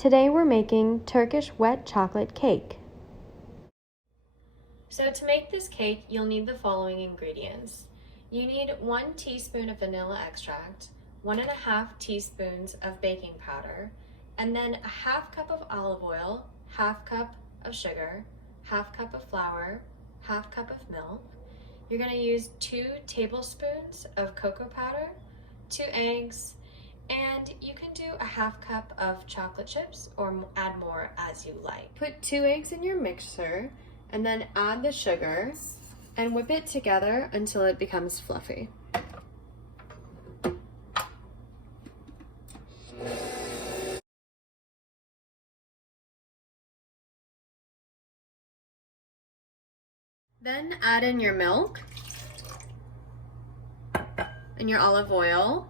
Today we're making Turkish wet chocolate cake. So to make this cake, you'll need the following ingredients. You need 1 teaspoon of vanilla extract, 1.5 teaspoons of baking powder, and then a half cup of olive oil, half cup of sugar, half cup of flour, half cup of milk. You're going to use 2 tablespoons of cocoa powder, 2 eggs, and you can do a half cup of chocolate chips or add more as you like. Put 2 eggs in your mixer and then add the sugar and whip it together until it becomes fluffy. Then add in your milk and your olive oil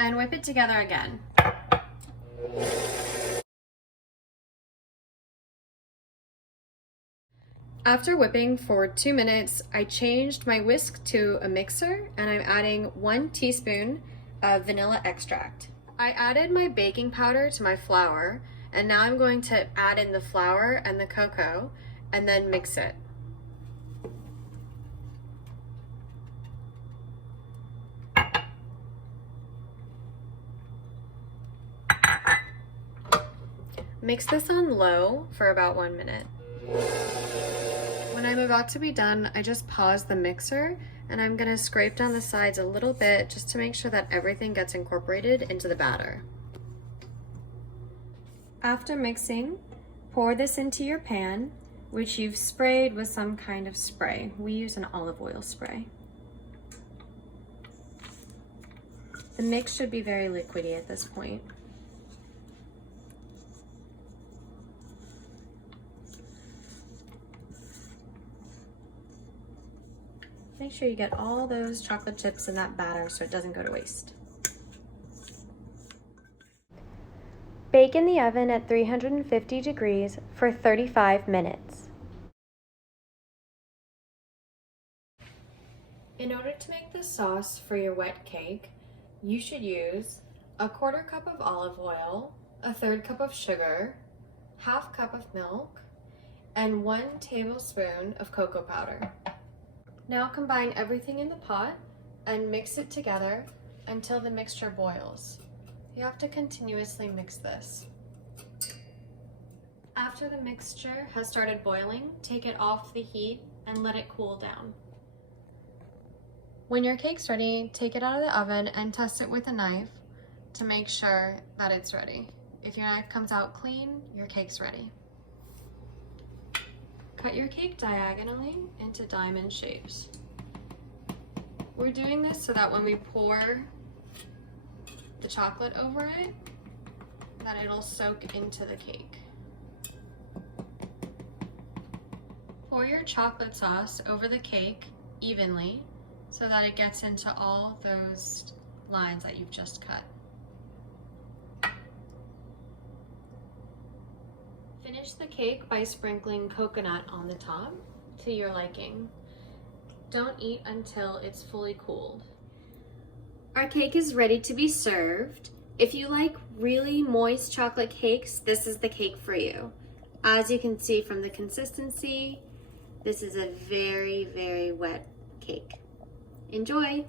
and whip it together again. After whipping for 2 minutes, I changed my whisk to a mixer and I'm adding 1 teaspoon of vanilla extract. I added my baking powder to my flour and now I'm going to add in the flour and the cocoa and then mix it. Mix this on low for about 1 minute. When I'm about to be done, I just pause the mixer and I'm gonna scrape down the sides a little bit just to make sure that everything gets incorporated into the batter. After mixing, pour this into your pan, which you've sprayed with some kind of spray. We use an olive oil spray. The mix should be very liquidy at this point. Make sure you get all those chocolate chips in that batter so it doesn't go to waste. Bake in the oven at 350 degrees for 35 minutes. In order to make the sauce for your wet cake, you should use a 1/4 cup of olive oil, a 1/3 cup of sugar, half cup of milk, and 1 tablespoon of cocoa powder. Now combine everything in the pot and mix it together until the mixture boils. You have to continuously mix this. After the mixture has started boiling, take it off the heat and let it cool down. When your cake's ready, take it out of the oven and test it with a knife to make sure that it's ready. If your knife comes out clean, your cake's ready. Cut your cake diagonally into diamond shapes. We're doing this so that when we pour the chocolate over it, that it'll soak into the cake. Pour your chocolate sauce over the cake evenly so that it gets into all those lines that you've just cut. Finish the cake by sprinkling coconut on the top to your liking. Don't eat until it's fully cooled. Our cake is ready to be served. If you like really moist chocolate cakes, this is the cake for you. As you can see from the consistency, this is a very, very wet cake. Enjoy!